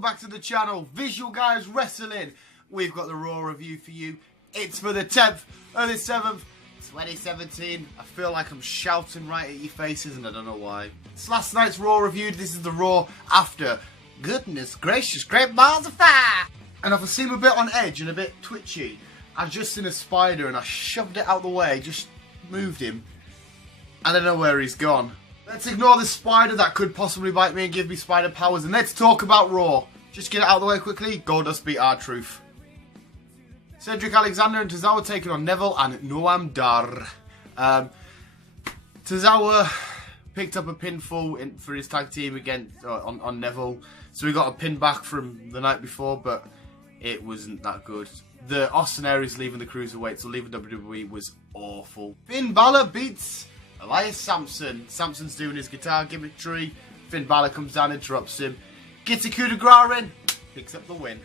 welcome back to the channel, Visual Guys Wrestling. We've got the Raw review for you. It's for the 10th of the 7th, 2017. I feel like I'm shouting right at your faces and I don't know why. It's last night's Raw review. This is the Raw after. Goodness gracious, great balls of fire! And if I seem a bit on edge and a bit twitchy, I just seen a spider and I shoved it out the way, just moved him. I don't know where he's gone. Let's ignore the spider that could possibly bite me and give me spider powers, and let's talk about Raw. Just get it out of the way quickly. Goldust beat R-Truth. Cedric Alexander and Tozawa taking on Neville and Noam Dar. Tozawa picked up a pinfall for his tag team against on Neville, so we got a pin back from the night before, but it wasn't that good. The Austin Aries leaving the Cruiserweight, so leaving WWE was awful. Finn Balor beats Elias Sampson. Sampson's doing his guitar gimmickry. Finn Balor comes down, interrupts him. Gets a coup de grace in. Picks up the win.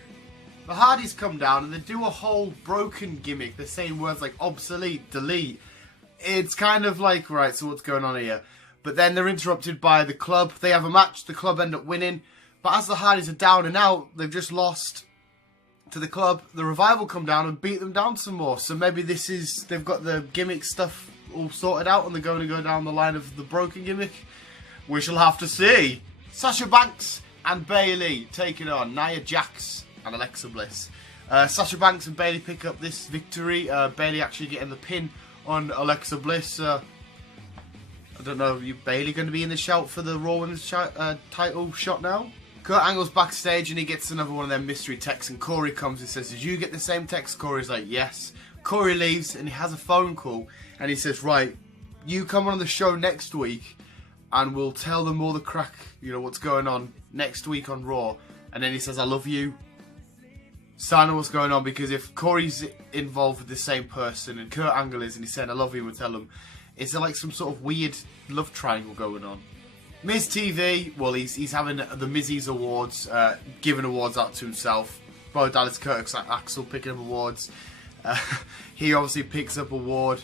The Hardys come down and they do a whole broken gimmick. They're saying words like obsolete, delete. It's kind of like, right, so what's going on here? But then they're interrupted by the Club. They have a match. The Club end up winning. But as the Hardys are down and out, they've just lost to the Club. The Revival come down and beat them down some more. So maybe this is, they've got the gimmick stuff all sorted out and they're going to go down the line of the broken gimmick. We shall have to see. Sasha Banks and Bayley taking on Nia Jax and Alexa Bliss. Sasha Banks and Bayley pick up this victory. Bayley actually getting the pin on Alexa Bliss. I don't know, are Bayley going to be in the shout for the Raw Women's title shot now? Kurt Angle's backstage and he gets another one of them mystery texts, and Corey comes and says, did you get the same text? Corey's like, yes. Corey leaves and he has a phone call and he says, right, you come on the show next week and we'll tell them all the crack, you know, what's going on next week on Raw. And then he says, I love you. So I know what's going on, because if Corey's involved with the same person and Kurt Angle is and he's saying I love you and tell him, is there like some sort of weird love triangle going on? Miz TV, well, he's having the Mizzy's Awards, giving awards out to himself. Bo Dallas, Curtis Axel picking up awards. He obviously picks up award.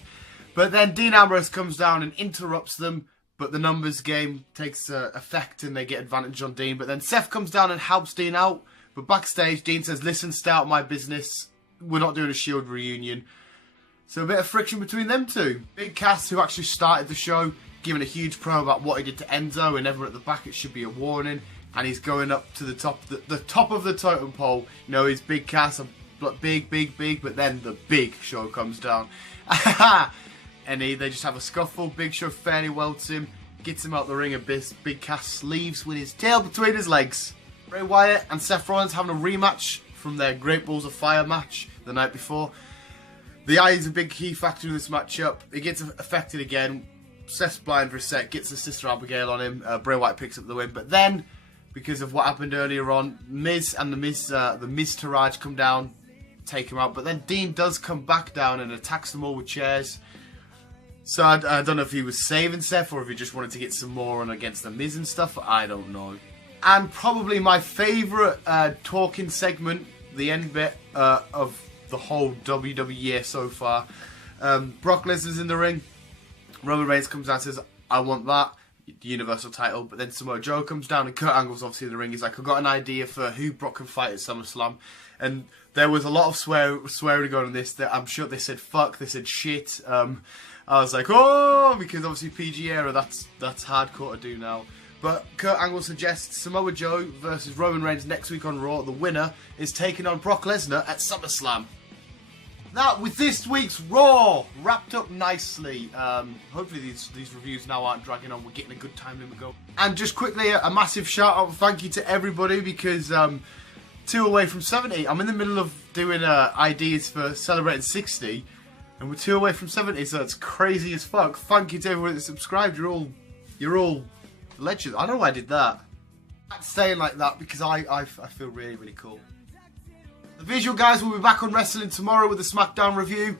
But then Dean Ambrose comes down and interrupts them, but the numbers game takes effect and they get advantage on Dean. But then Seth comes down and helps Dean out. But backstage, Dean says, listen, stay out of my business. We're not doing a Shield reunion. So a bit of friction between them two. Big Cass, who actually started the show, giving a huge promo about what he did to Enzo, and everyone at the back, it should be a warning. And he's going up to the top of the totem pole. You know, he's Big Cass, big, but then the Big Show comes down. And they just have a scuffle. Big Show fairly welts him, gets him out the ring, and Big Cass leaves with his tail between his legs. Bray Wyatt and Seth Rollins having a rematch from their Great Balls of Fire match the night before. The eye is a big key factor in this matchup. It gets affected again. Seth's blind for a sec, gets his sister Abigail on him. Bray Wyatt picks up the win, but then, because of what happened earlier on, Miz and the Miz Taraj come down, take him out. But then Dean does come back down and attacks them all with chairs. So I don't know if he was saving Seth or if he just wanted to get some more on against the Miz and stuff. I don't know. And probably my favourite talking segment, the end bit of the whole WWE so far. Brock Lesnar's in the ring. Roman Reigns comes out and says, I want that, the Universal title. But then Samoa Joe comes down and Kurt Angle's obviously in the ring. He's like, I've got an idea for who Brock can fight at SummerSlam. And there was a lot of swearing going on this. I'm sure they said fuck, they said shit. I was like, oh, because obviously PG era, that's hardcore to do now. But Kurt Angle suggests Samoa Joe versus Roman Reigns next week on Raw. The winner is taking on Brock Lesnar at SummerSlam. Now, with this week's Raw wrapped up nicely. Hopefully these reviews now aren't dragging on. We're getting a good time limit go. And just quickly, a massive shout out and thank you to everybody, because 2 away from 70. I'm in the middle of doing IDs for celebrating 60. And we're 2 away from 70, so it's crazy as fuck. Thank you to everyone that subscribed. You're all legends. I don't know why I did that. I'm saying like that because I feel really, really cool. The Visual Guys will be back on Wrestling tomorrow with a SmackDown review.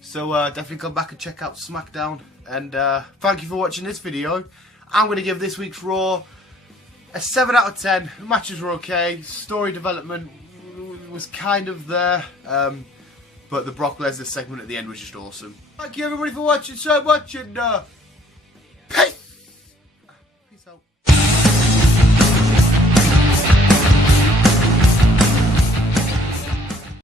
So definitely come back and check out SmackDown. And thank you for watching this video. I'm going to give this week's Raw a 7 out of 10. The matches were okay. Story development was kind of there. But the Brock Lesnar segment at the end was just awesome. Thank you everybody for watching so much, and